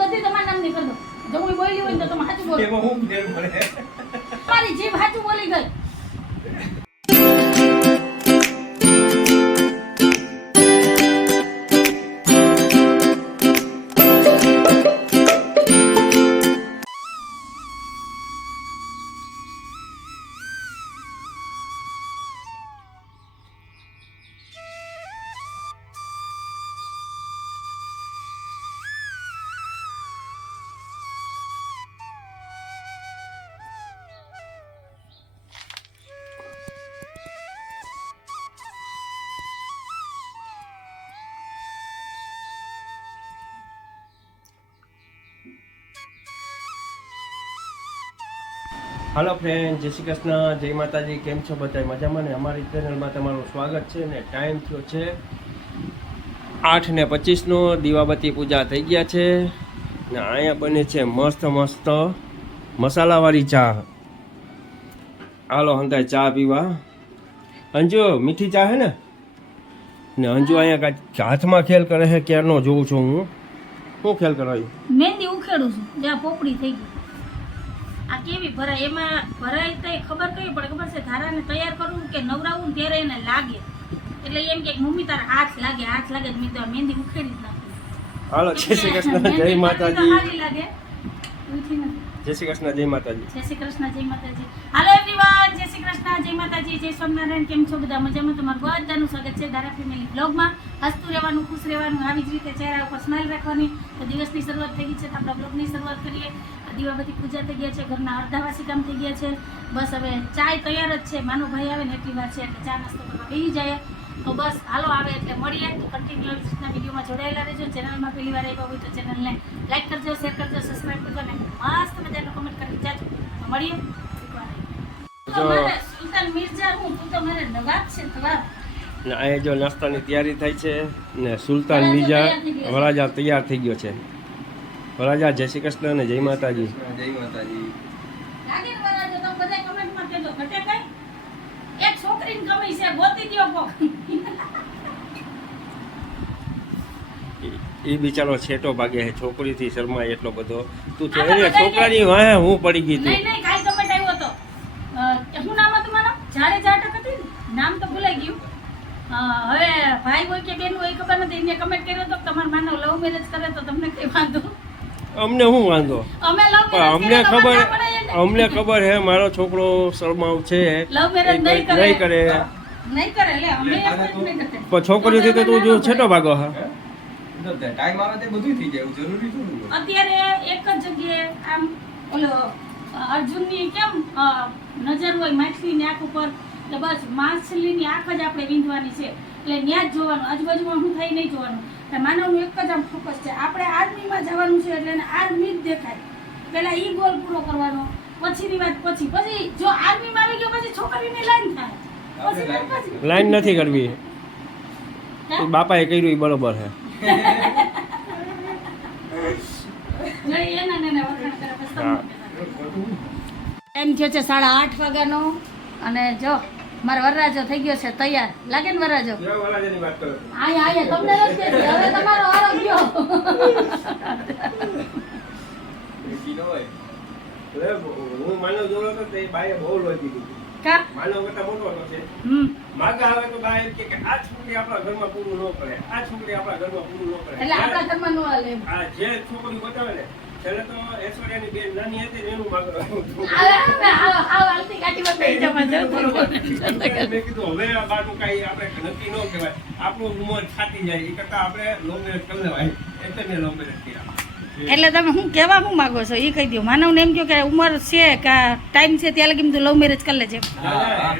બધી તમારા નામની કરી દો જો હું બોલી હોય તો તમે સાચું બોલો. એમાં હું ફેર પડે. મારી જીભ સાચું બોલી ગઈ. હાલો ફ્રેન્ડ જય શ્રી કૃષ્ણ જય માતાજી કેમ છો બધા? મજામાં ને? અમારી ચેનલમાં તમારું સ્વાગત છે ને ટાઈમ થયો છે આઠ ને પચીસનો દીવાબત્તી પૂજા થઈ ગયા છે ને અહીંયા બને છે મસ્ત મસ્ત મસાલાવાળી ચા. હાલો હંતા ચા પીવા. અંજુ મીઠી ચા હે ને? ને અંજુ અહીંયા કાંઈક હાથમાં ખેલ કરે છે ક્યારનો જોઉં છું હું. શું ખેલ કરાયું મહેંદી ઉખેડું છું. જ્યાં પોપડી થઈ ગઈ. આ કેવી ભરાય? એમાં ભરાય તો ખબર કઈ પડે ખબર છે ધારાને તૈયાર કરવું કે નવરાવું ત્યારે એને લાગે. એટલે એમ કે મમ્મી તારા હાથ લાગે હાથ લાગે મેં તો મહેંદી ઉખેડી જ નાખી. હાલો જય શ્રી કૃષ્ણ જય માતાજી. સારી લાગે. ઉઠી જય શ્રી કૃષ્ણ, જય માતાજી. જય શ્રી કૃષ્ણ, જય માતાજી. હાલો એવરીવન જય શ્રી કૃષ્ણ, જય માતાજી, જય સ્વામિનારાયણ. કેમ છો? બધા મજામાં? તમારું બધાનું સ્વાગત છે ધારા ફેમિલી બ્લોગમાં. હસતું રહેવાનું, ખુશ રહેવાનું, આવી જ રીતે ચહેરા ઉપર સ્માઇલ રાખવાની. તો દિવસની શરૂઆત થઈ ગઈ છે તો આપણા બ્લોગની શરૂઆત કરીએ. દીવાબત્તી પૂજા થઈ ગયા છે, ઘરના અર્ધાવાસી કામ થઈ ગયા છે. બસ હવે ચાય તૈયાર જ છે. માનો ભાઈ આવે ને એટલી વાર છે એટલે ચા નાસ્તો કરવા બેસી જાય. તો બસ હાલો આવે એટલે મળીએ. તો કન્ટિન્યુ આવી રીતના વિડીયોમાં જોડાયેલા રહેજો. ચેનલમાં પહેલી વાર આવ્યા હોય તો ચેનલને લાઈક કરજો શેર કરજો સબસ્ક્રાઈબ કરજો અને મસ્ત મજાનો કમેન્ટ કરી જાજો. તો મળીએ. સુલતાન મિર્ઝા હું? તું તો મારે નવાબ છે નવાબ. અહીંયા જો નાસ્તાની તૈયારી થાય છે ને સુલતાન બીજા વરાજા તૈયાર થઈ ગયો છે. વરાજા જય શ્રી કૃષ્ણ અને જય માતાજી. જય માતાજી લાગે ને વરાજો તમે બધા કમેન્ટમાં કહેજો ઘટે કઈ એક છે ગોતી એ બિચારો છેટો ભાગે છે છોકરીથી શરમાય એટલો બધો. તું તો એને છોકરાની વાહે હું પડી ગઈ તું. નહીં નહીં કાઈ કમેન્ટ આવ્યો હતો શું નામ હતું મારું? જાડે જાટક હતી નામ તો ભૂલાઈ ગયું. હવે ભાઈ હોય કે બેન હોય ખબર નથી. એને કમેન્ટ કર્યો તો તમારા માનો લવ મેરેજ કરે તો તમને કઈ વાંધો? અમને શું વાંધો? અમે લવ મેરેજ અમને ખબર. અમને ખબર હે મારો છોકરો શરમાવ છે. લવ મેરેજ એ નહીં કરે નહીં કરે. નહીં કરે લે અમે એક જ નહીં કરતા. પણ છોકરીઓથી તો તું જો છેટો ભાગો હા. ટાઈમ આવે તે બધું થઈ જાય જરૂરી થોડું અત્યારે એક જ જગ્યાએ આમ ઓલો અર્જુનની કેમ નજર હોય માછલીની આંખ ઉપર એટલે બસ માછલીની આંખ જ આપણે વીંધવાની છે. એટલે ત્યાં જ જોવાનું આજુબાજુમાં શું થાય નહીં જોવાનું. એટલે માનવનું એક જ આમ ફોકસ છે. આપણે આર્મીમાં જવાનું છે એટલે એને આર્મી જ દેખાય. પહેલા ઈ ગોલ પૂરો કરવાનો. પછીની વાત પછી. પછી જો આર્મીમાં આવી ગયો પછી છોકરીની લાઈન થાય. લાઈન નથી કરવી. બાપાએ કર્યું એ બરોબર છે. એમ થયો છે સાડા આઠ વાગ્યાનો. અને જો મારો વરરાજો થઈ ગયો છે તૈયાર. લાગે ને વરરાજો? વરાજાની આયા આયા તમને નથી હવે તમારો આરોગ્ય ગયો ન હોય. હું માનવ હતો તે બાએ બહુ લોહી પીધું કા? માનવ કરતા મોટો છે. હમ. માગા આવે તો બા એમ કે આ છોકરી આપણા ઘરમાં પૂરું ન કરે. આ છોકરી આપણા ઘરમાં પૂરું ન કરે. એટલે આપણા ઘરમાં નો હાલે આ જે છોકરી બતાવે ને છેલ્લે તો ઐશ્વર્યાની બેન નાની હતી ને એનું માગવા આવે, આવે, આવો, આવો, બેસી જાઓ, મજા મેં કીધું હવે આ બાનું કાઈ આપણે નક્કી ન કહેવાય. આપણું ઉંમર છાતી જાય એ કરતા આપણે લવ મેરેજ કરી લેવાય. એટલે મેં મેરેજ કર્યા. એટલે તમે હું કહેવા શું માગો છો? એ કહી દો. માનવને એમ કહો કે ઉંમર છે કે ટાઈમ છે ત્યાં લગી તું લવ મેરેજ કરી લેજે. ના, ના,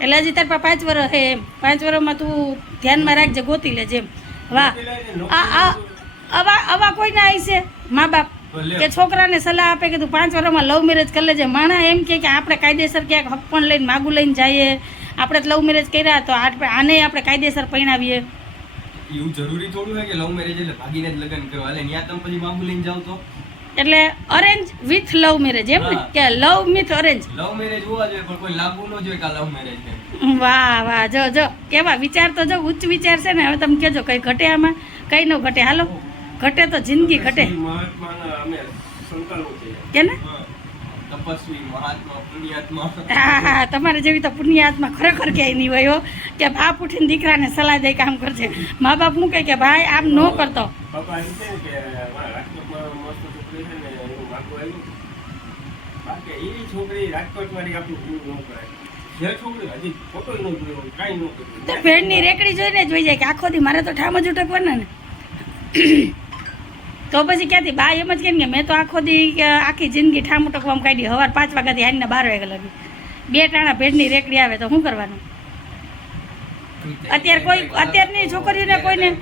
એટલે હજી ને ને તાર પાંચ વર્ષ હે એમ. પાંચ વર્ષમાં તું ધ્યાનમાં રાખજે ગોતી લેજે એમ. વાહ. આવા આવા કોઈને આવી છે? મા બાપ. કે છોકરાને સલાહ આપે કે તું પાંચ વર્ષમાં લવ મેરેજ કરી લેજે. માણા એમ કે કે આપણે કાયદેસર ક્યાંક હક પણ લઈને માગું લઈને જઈએ. આપણે લવ મેરેજ કર્યા તો આને આપણે કાયદેસર પરણાવીએ. એવું જરૂરી થોડું હોય કે લવ મેરેજ એટલે ભાગીને જ લગ્ન કરવા? એટલે ત્યાં તમે પછી માગું લઈને જાવ તો? એટલે અરેન્જ વિથ લવ મેરેજ એમ ને? કે love with arrange love marriage હોવા જોઈએ પણ કોઈ લાગુ ન જોઈએ કે લવ મેરેજ વાહ વાહ જો જો કેવા વિચાર તો જો ઉચ્ચ વિચાર છે ને હવે તમે કેજો કઈ ઘટે આમાં કઈ ન ઘટે. હાલો ઘટે તો જિંદગી ઘટે. કે ને હા. તપસ્વી મહાત્મા પુણ્યાત્મા હા હા તમારે જેવી તો પુણ્યાત્મા ખરેખર ક્યાંય નહીં હોય કે બાપ ઉઠીને દીકરાને સલાહ દઈ કામ કરશે મા બાપ કહે કે ભાઈ આમ ન કરતો. છોકરી આપણું તો ભેડની રેકડી જોઈને જોઈ જાય કે આખો દી મારે તો ઠામ જ ઉઠકવાના ને. તો પછી ક્યાંથી? બા એમ જ કેમ કે મેં તો આખો દી આખી જિંદગી ઠામું ઉટકવામાં કાઢી. સવાર પાંચ વાગ્યાથી હારીને બાર વાગ્યા લગી. બે ટાણા ભેડની રેકડી આવે તો શું કરવાનું? અત્યારે કોઈ- અત્યારની છોકરીઓને કોઈને-.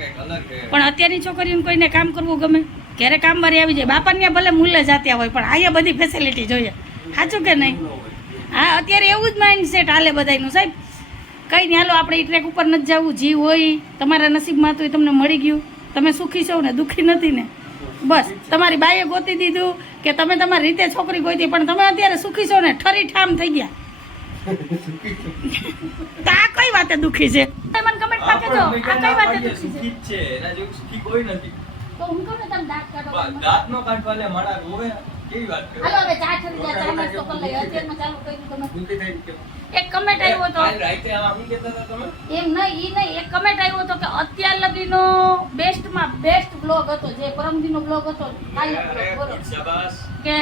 પણ અત્યારની છોકરીઓને કોઈને કામ કરવું ગમે? ઘરે કામ મારી આવી જાય. બાપાને ભલે મૂલ્ય જાત્યા હોય પણ અહીંયા બધી ફેસિલિટી જોઈએ. સાચું કે નહીં? હા અત્યારે એવું જ માઇન્ડ સેટ હાલે બધાનું સાહેબ કંઈ નહીં હાલો આપણે એ ટ્રેક ઉપર નથી જવું. જીવ હોય તમારા નસીબમાં તો એ તમને મળી ગયું. તમે સુખી છો ને દુઃખી નથી ને. બસ તમારી બાઈએ ગોતી દીધું કે તમે તમારી રીતે છોકરી ગોતી પણ તમે અત્યારે સુખી છો ને ઠરી ઠામ થઈ ગયા. તો કઈ વાતે દુઃખી છે? તમે મને કમેન્ટમાં કહેજો. આ કઈ વાતે ભાગ્ય છે? સુખી જ છે. એના જેવું સુખી કોઈ નથી. તો હું કહું ને તમે દાંત કાઢો. દાંત નો કાઢવા લે મારા રોવે. કેવી વાત કરે? હાલો હવે ચા ઠરી જાય ચા નાસ્તો કરી લઈએ. અત્યારમાં ચાલુ કર્યું તમે ગુંતી થઈ કે એક કમેન્ટ આવ્યો તો કાલ રાતે આમ શું કહેતા હતા તમે? એમ નહીં ઈ નહીં. એક કમેન્ટ આવ્યો હતો કે અત્યાર લગીનો બેસ્ટમાં બેસ્ટ બ્લોગ હતો જે પરમદીનો બ્લોગ હતો. કાલનો બોલો. શાબાશ. કે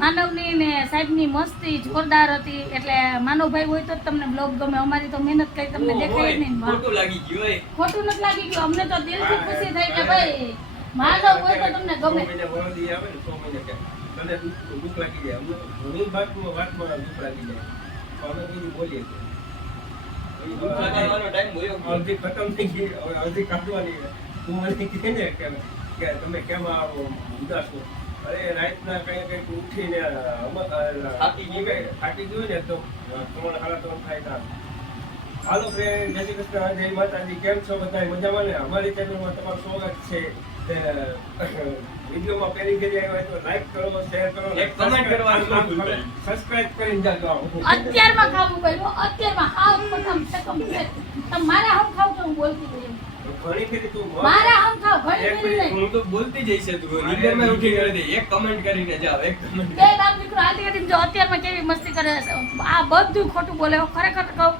માનવની ને સાહેબની મસ્તી જોરદાર હતી. એટલે માનવભાઈ હોય તો જ તમને બ્લોગ ગમે. અમારી તો મહેનત કરી તમને દેખાય નહીં ખોટું લાગી ગયું ખોટું નથી લાગી ગયું. અમને તો દિલથી ખુશી થઈ કે ભાઈ માનવ હોય તો તમને ગમે. મહિને વરદી આવે ને છ મહિને કે. તને દુઃખ લાગી જાય. અમને ઘણી વાતમાં વાતમાં દુખ લાગી જાય. અમે બીજું બોલીએ ગયો. અડધી ખતમ થઈ ગઈ. હવે અડધી કાઢવાની તું મને કહે ને કે કે તમે કેમ આવો? ઉદાસ છો અરે રાતના કઈ કંઈક ઉઠીને થાકી ગઈ. થાકી ગયું ને તો તમારા હાલત તો થાય તા. હાલો ફ્રેન્ડ જય શ્રી કૃષ્ણ જય માતાજી. કેમ છો બધા મજામાં ને? અમારી ચેનલમાં તમારું સ્વાગત છે. વિડીયોમાં પહેરી ગઈ આવ્યા હોય તો લાઈક કરો શેર કરો એક comment કરવાનું સબસ્ક્રાઇબ કરીને જાજો અત્યારમાં ખાવું કર્યું અત્યારમાં હાવ પ્રથમ પ્રથમ છે. તમારા હમ ખાવ તો હું બોલતી રહી. ઘણી ફેરી તું મારા હમ ખાવ ઘણી ફેરી નહીં. હું તો બોલતી જઈશ તું. નીંદરમાં ઉઠી કરી દે એક કમેન્ટ કરીને જાવ એક કમેન્ટ બે બાપ દીકરો હાથી હાથી જો અત્યારમાં કેવી મસ્તી કરે આ બધું ખોટું બોલે ખરેખર કહું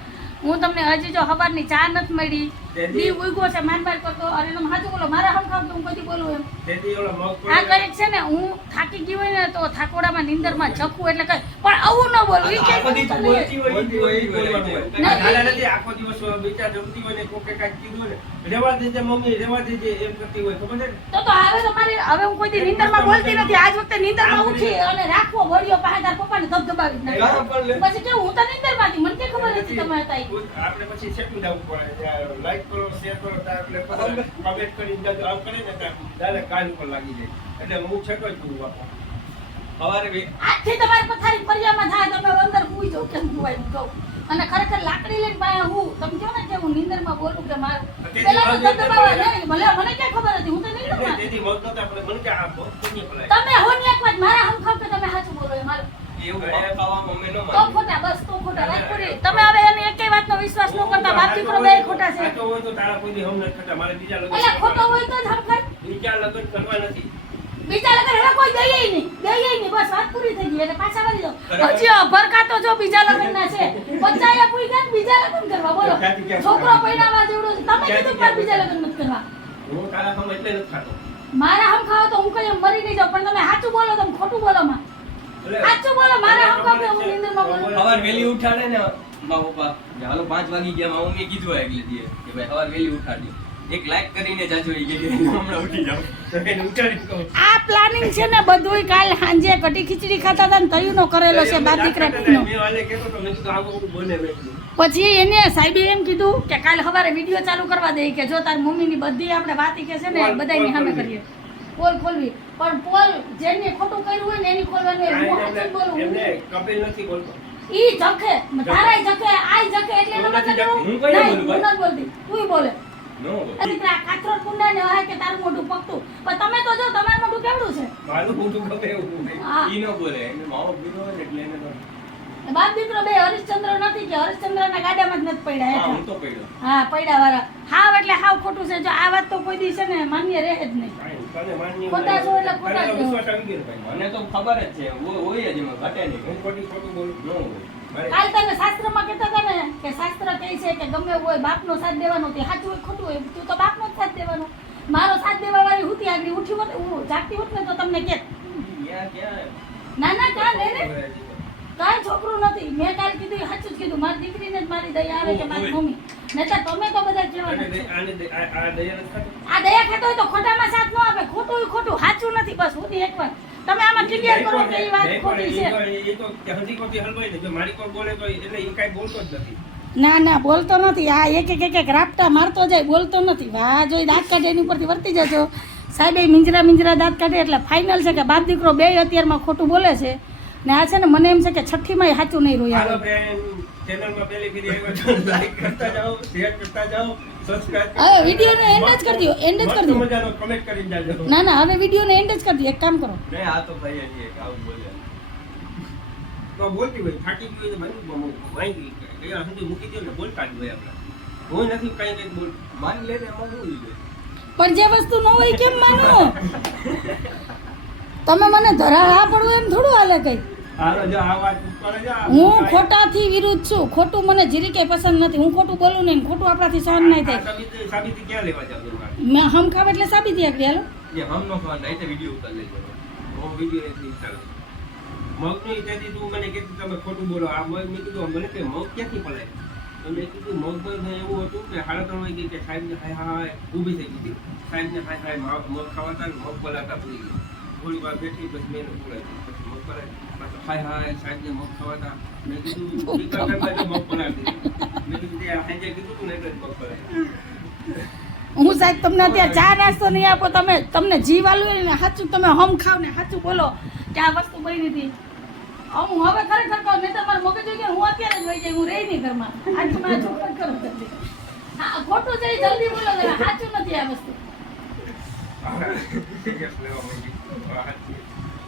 હું તમને હજી જો સવારની ચા નથી મળી દી છે કરતો અરે સાચું બોલો મારા હમ ખાવ તો હું કદી બોલું એમ. તેથી ઓલા મગ આ પડે છે ને હું થાકી ગઈ હોય ને તો થાકોડામાં નીંદરમાં જખું એટલે કઈ. પણ આવું ન બોલું ઈ આખો દી તું બોલતી હોય બોલવાનું હોય. નથી. આખો દિવસ બીજા જમતી હોય ને કોકે કાંઈક કીધું ને રેવા દેજે મમ્મી રેવા દેજે એમ કરતી હોય ખબર છે તો તો હવે તો મારી હવે હું કોઈ નિંદરમાં બોલતી નથી. આજ વખતે નીંદરમાં ઉઠી અને રાખવો ભર્યો પાસે તાર પપ્પાને ધબધબાવી જ. નાખ્યો. પછી કેવું હું તો નીંદરમાં હતી મને કે ખબર હતી તમે હતા આપણે પછી સેટું જવું પડે લાઈક કરો શેર કરો તાર કમેન્ટ કરી જાજો. આમ કરે ને દાદા કાન ઉપર લાગી જાય એટલે હું છેટો જ છું બાપા. સવારે બે- આજથી તમારી પથારી ફરિયામાં થાય તમે અંદર હુઈ જાઓ કેમ હુવાય હું કહું અને ખરેખર લાકડી લઈને પાસે હું તમે કહો ને કે હું નીંદરમાં બોલું કે મારું પેલા તો નહીં ભલે મને ક્યાં ખબર હતી હું તો નીકળું એટલે. તેથી મગ આપણે મને ક્યાં આ બહુ પુણ્ય ભલાય. તમે હો ને એક વાત મારા હમ ખાવ કે તમે સાચું બોલો એ મારું ન તો માનીએ. ખોટા બસ તો ખોટા રાખ પૂરી. તમે હવે એની એકેય વાતનો વિશ્વાસ ન કરતા બાપ દીકરો બે ખોટા છે. સાચો હોય તો તારા કોઈ દી હમ નથી થતા. મારે બીજા લગ્ન એટલે ખોટો હોય તો જ હમ બીજા લગ્ન કરવા નથી. બીજા લગન હવે કોઈ દઈએ નહીં. દઈએ નહીં બસ વાત પૂરી થઈ ગઈ. એટલે પાછા વળી જાઓ હજી અભરકા તો જો બીજા લગ્નના છે. પચાયા પૂરી ગયા બીજા લગ્ન કરવા. બોલો. છોકરો પૈણાવા જેવડો તમે કીધું પણ બીજા લગ્ન કરવા. હું તારા હમ એટલે નથી ખાતો. મારા હમ ખાવ તો હું કઈ મરી નહીં જાઉં. પણ તમે સાચું બોલો તમે ખોટું બોલો માં સાચું બોલો મારા હમ કે હું નીંદરમાં બોલું. સવાર વહેલી ઉઠાડે ને મા પપ્પા હાલો પાંચ વાગી ગયા મારા મમ્મીએ કીધું એટલે દીએ કે ભાઈ સવાર વહેલી ઉઠાડજો એક લાઈક કરીને જાજો એ કે હમણાં ઉઠી જાવ એને ઉઠાડી કહું. આ પ્લાનિંગ છે ને બધુંય કાલ સાંજે કઢી ખીચડી ખાતા હતા ને તયુનો કરેલો છે દીકરા કીધું. પછી એને સાહેબે એમ કીધું કે કાલ સવારે વીડિયો ચાલુ કરવા દે કે જો તાર મમ્મીની બધી આપણે વાત કે છે ને બધાની સામે કરીએ. પોલ ખોલવી? પણ પોલ જેને ખોટું કર્યું હોય ને એની ખોલવાનું હું હાથે બોલું એમને કપિલ નથી બોલતો ઈ જખે તારાય જખે આય જખે એટલે એનો મતલબ હું કઈ બોલું હું નથી બોલતી તું બોલે. બાપ દીકરો બે હરિશ્ચંદ્ર નથી કે હરિશ્ચંદ્ર ના ગાડામાં જ નથી પડ્યા હા પડ્યો. વાળા. હાવ એટલે હાવ ખોટું છે. જો આ વાત તો કોઈ દી છે ને માન્ય રહે જ નહીં. ખોટા છો એટલે ખોટા તો છો. વિશ્વાસ આવી ગયો ને ભાઈ. મને તો ખબર જ છે હોય હોય જ એમાં ઘટે નહીં. હું ખોટી ખોટું બોલું ન હોય. કાલ તમે શાસ્ત્રમાં કહેતા હતા ને કે શાસ્ત્ર કહે છે કે ગમે હોય બાપનો સાથ દેવાનો તે સાચું હોય ખોટું હોય તું તો બાપનો જ સાથ દેવાનો. મારો સાથ દેવા વાળી હું આગળ ઉઠી હોત હું જાગતી હોત ને તો તમને કે ના ના કા લે રે? કાંઈ છોકરું નથી. મેં કાલ કીધું સાચું જ કીધું. મારી દીકરીને જ મારી દયા આવે કે મારી મમ્મી. નહીતર તમે તો બધા દે- આ- દયા આ દયા ખાતો? હોય તો ખોટામાં સાથ ન આપે. ખોટું ખોટું. સાચું નથી બસ હું એકવાર તમે આમાં ક્લિયર કરો કે એ વાત ખોટી છે. એ તો- કે હજી કોથી હલવાય ને. જો મારી કોઈ બોલે તો એટલે એ કાઈ બોલતો જ નથી. ના ના બોલતો નથી. આ એક એક એક એક રાપટા મારતો જાય બોલતો નથી. વાહ જોઈ દાંત કાઢે એની ઉપરથી વર્તી જજો સાહેબ એ મિંજરા મિંજરા દાંત કાઢે એટલે ફાઇનલ છે કે બાપ દીકરો બે અત્યારમાં ખોટું બોલે છે. ને આ છે ને મને એમ છે કે છઠ્ઠીમાં સાચું નહીં રોયા હાલો friend, પહેલી ફેરી આવ્યા છો, like કરતા જાઓ, શેર કરતા જાઓ, હવે વીડિયો ને એન્ડ જ કરી દો એન્ડ જ કરી દો મજાનો કમેન્ટ કરીને જાજો. ના ના હવે વિડીયોનો એન્ડ જ કરી દો એક કામ કરો. નહીં આ તો ભાઈ હજી એક આવું બોલે. તો બોલતી હોય, થાકી ગઈ તો ભાઈ બહુ વાંગી ગઈ. ગયા સુધી મૂકી દો ને બોલતા જ હોય આપણે. હું નથી કઈ કઈ બોલ. માની લે ને એમાં શું પણ જે વસ્તુ ન હોય કેમ માનો તમે મને ધરા પડવું એમ થોડું હાલે કઈ? હું ખોટાથી વિરુદ્ધ છું. ખોટું મને જીરી કઈ પસંદ નથી. હું ખોટું બોલું નહીં ખોટું આપણાથી સહન નહીં થાય. મેં હમ ખાવ એટલે સાબિતી આપી હાલો. મગનું ત્યાંથી તું મને કીધું તમે ખોટું બોલો. આ મગ મેં કીધું મને કે મગ ક્યાંથી પલાય તો મેં કીધું મગ એવું હતું કે સાડા ત્રણ વાગે કે સાહેબને હાય હાય ઊભી થઈ ગઈ સાહેબને હાય હાય મગ ખાવાતા મગ પલાતા ભૂલી ગઈ થોડી વાર બેઠી બસ મેં એને બોલાવી હાય હાય સાહેબને મેં કીધું કરતા મેં કીધું તે કીધું તું હું સાહેબ તમને અત્યારે ચા નાસ્તો નહીં આપો તમે તમને જીવ આલું ને સાચું તમે હમ ખાવ ને સાચું બોલો. કે આ વસ્તુ બની હતી હું હવે ખરેખર કહું નહીં તમારે મગજ કે હું અત્યારે જ વહી જાય હું રહી નહીં ઘરમાં. આજુ મારા છોકરા કરું જલ્દી હા ખોટું જઈ જલ્દી બોલો જરા સાચું નથી આ વસ્તુ.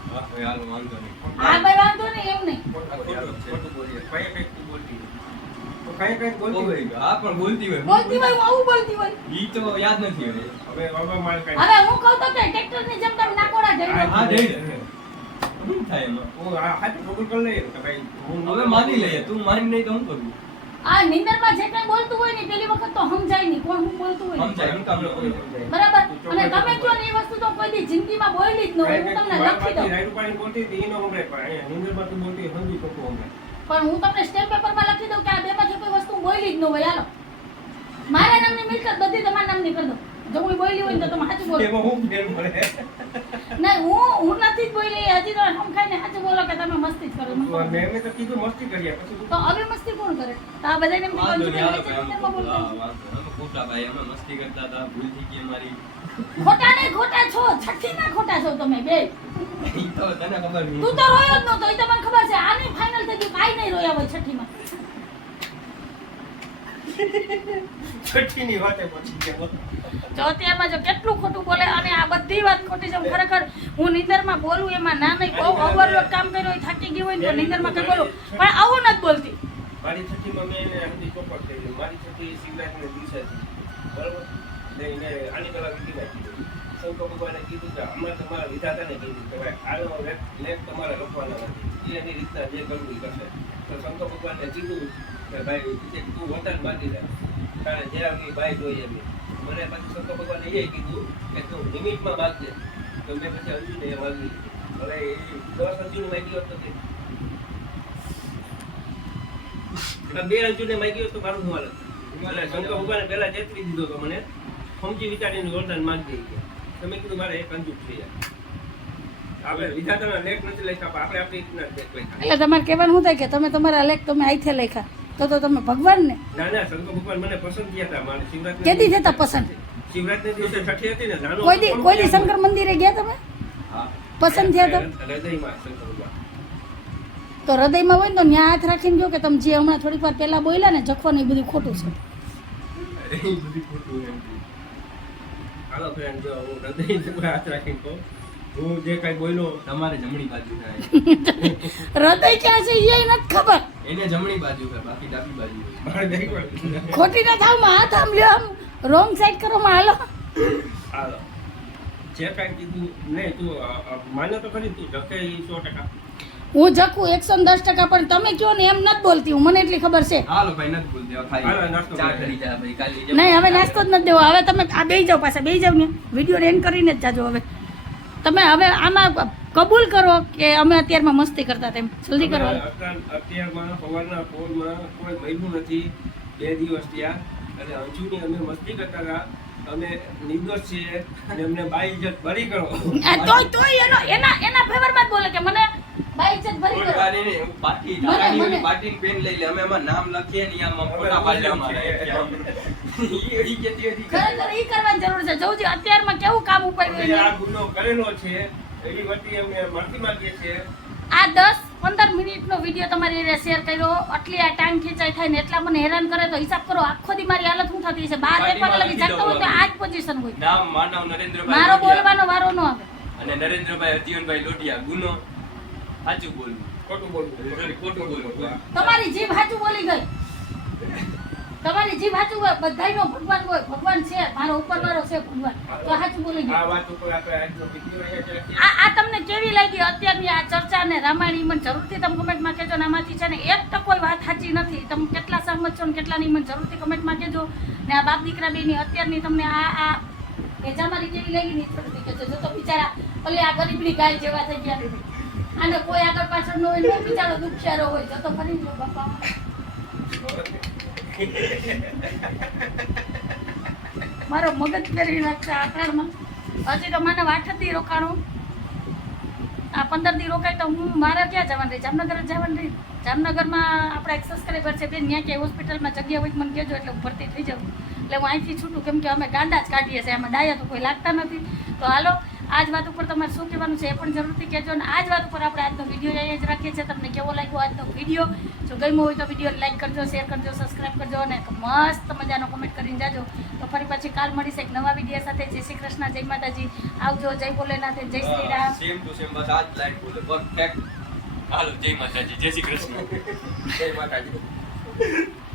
હા ભાઈ હાલો વાંધો નહીં. હા ભાઈ વાંધો નહીં એમ નહીં. ખોટું બોલીએ, ખોટું કંઈક તું બોલતી તો કંઈ કંઈક બોલતી હોય. હોય. હા પણ બોલતી હોય. બોલતી હોય આવું બોલતી હોય. ઈ તો યાદ નથી હવે. હવે હવે મારે કંઈ- હવે હું કહું તો કે ટ્રેક્ટરની જેમ તમે નાકોડા હા, જઈ શું થાય એમાં? હું કરી લઈએ. કે ભાઈ હું હવે માની લઈએ તું માની નહીં તો હું કરું? આ નિંદરમાં જે કઈ બોલતું હોય ને પેલી વખત તો સમજાય નહીં કોણ હું બોલતું હોય. બરાબર. અને તમે કહો ને એ વસ્તુ તો કોઈ દી જિંદગીમાં બોલી જ ન હોય હું તમને લખી દઉં. રાઈટ પાણી બોલતી હતી એનો હમણાં પણ હિન્દી તું બોલતી સમજી શકું હમણાં. પણ હું તમને સ્ટેમ્પ પેપરમાં લખી દઉં કે આ બેમાંથી કોઈ વસ્તુ બોલી જ ન હોય. હાલો. મારા નામની મિલકત બધી તમારા નામની કરી દો જો હું બોલી હોય ને તો તમે સાચું બોલો. એમાં હું ફેર પડે? નહીં હું હું નથી બોલી. હજી તો હમ ખાઈને સાચું બોલો કે તમે મસ્તી જ કરો. મેં મેં તો કીધું મસ્તી કરીએ પછી તો હવે મસ્તી કોણ કરે? તો આ બધાને એમ કે વાંધો નહીં, હાલો કંજુસ ભાઈ, અમે નિંદરમાં બોલતા? ખોટા ભાઈ અમે મસ્તી કરતા હતા ભૂલ થઈ ગઈ અમારી. ખોટા ને ખોટા છો. છઠ્ઠી ના ખોટા છો તમે બે. તો તને ખબર નહીં. તું તો રોયો જ નહોતો એ તો મને ખબર છે. આની ફાઇનલ થઈ ગઈ કાઈ નહીં રોયા હોય છઠ્ઠીમાં. છઠ્ઠીની વાતે પહોંચી ગયા. જો કેટલું ખોટું બોલે અને આ બધી વાત ખોટી છે ખરેખર હું નિંદરમાં બોલું એમાં ના નહીં બહુ ઓવરલોડ કામ કર્યો હોય થાકી ગયું હોય ને તો નિંદરમાં કંઈ બોલું પણ આવું નથી બોલતી મારી છઠ્ઠીમાં મેં એને હજી ચોપટ કરી મારી છઠ્ઠી શિવરાજને દિવસે બરાબર? ને એને આની પહેલા વિકી નાખી શંકર ભગવાને કીધું કે તમારા વિધાતાને કીધું કે ભાઈ આનો લેખ લેખ તમારે લખવાનો નથી. એ એની રીતના જે કરવું એ કરશે. તો ભગવાને કીધું કે ભાઈ, તું વતન બાંધી દે. તારે જે બાઈ જોઈએ એવી. મને પછી શંકર ભગવાને એ કીધું કે તું નિમિત્તમાં બાંધજે. તો મેં પછી અંજુને એ બાંધી હવે એ દસ અર્જુન માગી હોત નથી. બે અર્જુને માગી હોત તો મારું હું હાલત? એટલે શંકર ભગવાને પહેલા ચેતવી દીધો તો મને સમજી વિચારીને વરદાન માંગી દઈ ગયા તમે કીધું, મારે એક અંજુ થઈ જાય એટલે તમારે કહેવાનું શું થાય કે તમે તમારા લેખ તમે આઈથે લખ્યા? તો તો તમે ભગવાન ને ના ના શંકર ભગવાન મને પસંદ થયા હતા મારે શિવરાત્રી કેદી જતા પસંદ? કોઈ કોઈ શંકર મંદિરે ગયા તમે? હા. પસંદ થયા તો હૃદયમાં તો હૃદયમાં હોય ને તો ન્યા હાથ રાખીને જો કે તમે જે હમણાં થોડીક વાર પહેલા બોલ્યા ને જખવાનું એ બધું ખોટું છે. હાલો ફ્રેન્ડ જો હું હૃદય હાથ રાખીને કહું. હું જે કઈ બોલ્યો તમારે જમણી બાજુ થાય. હૃદય ક્યાં છે એ નથી ખબર. એને જમણી બાજુ હોય બાકી ડાબી બાજુ. ખોટી ના થાવમાં હાથ આમ લ્યો આમ. રોંગ સાઈડ કરો માં હાલો. હાલો. જે કઈ કીધું નહીં તું અ, તો ખરી તું ઢકે ઈ સો ટકા. હું જકું એકસો દસ ટકા પણ તમે કયો ને એમ નથી બોલતી. હું મને એટલી ખબર છે. હાલો ભાઈ નથી બોલતી. હવે હાલો, નાસ્તો ચા કરી કરી જા ભાઈ કાલે નહીં હવે નાસ્તો જ નથી દેવો. હવે તમે આ બે જાઓ પાછા બેહી જાઓ ને. વીડિયો એન્ડ કરીને જ જાજો હવે. તમે હવે આમાં કબૂલ કરો કે અમે અત્યારમાં મસ્તી કરતા તેમ જલ્દી કરો. અત્યારમાં સવારના પોરમાં કોઈ મળ્યું નથી. બે દિવસ ત્યાં અને હજુની અમે મસ્તી કરતા હતા. અમે નિર્દોષ છીએ અને અમને બાઈ ઇજ્જત ભરી કરો. તો તોય તોય એનો એના એના ફેવરમાં જ બોલે કે મને બાઈ ઇજ્જત ભરી કરો. પાટી મને- ઓલી પાટીની પેન લઈ લે. અમે એમાં નામ લખીએ ને આમાં ફોટા પાડીએ અમારા ખરેખર ઈ કરવાની જરૂર છે. જવું અત્યારમાં કેવું કામ ઉપાડ્યું આ ગુનો કરેલો છે. એવી વતી અમે માફી માંગીએ છીએ. આ દસ પંદર મિનિટનો વીડિયો તમારી હારે શેર કર્યો. આટલી આ ટાઈમ ખેંચાઈ થાય ને એટલા મને હેરાન કરે તો હિસાબ કરો. આખો દી મારી હાલત શું થતી છે બાર એક વાગે લગી જતો હોય તો આ જ પોઝિશન હોય. નામ માનવ નરેન્દ્રભાઈ મારો બોલવાનો વારો ન આવે. અને નરેન્દ્રભાઈ હતિયનભાઈ લોઢિયા ગુનો. સાચું બોલવું. ખોટું બોલવું. ખોટું બોલવું. તમારી જીભ સાચું બોલી ગઈ. તમારી જીભ હાચું હોય બધાયનો ભગવાન હોય ભગવાન છે મારો ઉપરવાળો છે ભગવાન. તો સાચું બોલી આ જ. આ તમને કેવી લાગી? અત્યારની આ ચર્ચા ને રામાયણ મને જરૂરથી તમે કમેન્ટમાં કહેજો ને આમાંથી છે ને એક તો કોઈ વાત સાચી નથી. તમે કેટલા સહમત છો ને કેટલા નહીં મને જરૂરથી કમેન્ટમાં કહેજો. ને આ બાપ દીકરા બેની અત્યારની તમને આ આ ભેજા મારી કેવી લાગી ને જરૂરથી કહેજો. જો તો બિચારા ભલે આ ગરીબની ગાય જેવા થઈ ગયા. આને કોઈ આગળ પાછળ ન હોય ને બિચારો દુખિયારો હોય. તો તો ફરી જો બાપા. મારો મગજ ફેરવી નાખશે આ કાળમાં. હજી તો મને વાઠથી રોકાણું. આ પંદર દી રોકાય તો હું મારે ક્યાં જવાનું રહી? જામનગર જ જવાનું રહી? જામનગરમાં આપણે એક સબસ્ક્રાઈબર છે, બેન, ત્યાં ક્યાંય હોસ્પિટલમાં જગ્યા હોય મને કહેજો, એટલે હું ભરતી થઈ જાઉં. એટલે હું અહીંથી છૂટું, કેમ કે અમે ગાંડા જ કાઢીએ છીએ એમાં ડાયા તો કોઈ લાગતા નથી. તો હાલો આ જ વાત ઉપર તમારે શું કહેવાનું છે એ પણ જરૂરથી કહેજો અને આ જ વાત ઉપર આપણે આજનો વીડિયો અહીંયા જ રાખીએ છીએ. તમને કેવો લાગ્યો આજનો વીડિયો? જો ગમ્યો હોય તો વીડિયો લાઈક કરજો શેર કરજો સબસ્ક્રાઈબ કરજો અને મસ્ત મજાનો કમેન્ટ કરીને જાજો. તો ફરી પછી કાલ મળીશ એક નવા વીડિયો સાથે. જય શ્રી કૃષ્ણ જય માતાજી. આવજો Jai Bholenath Jai Shri Ram. Same to same બસ આ જ બોલે પરફેક્ટ હાલો જય માતાજી જય શ્રી કૃષ્ણ. જય માતાજી.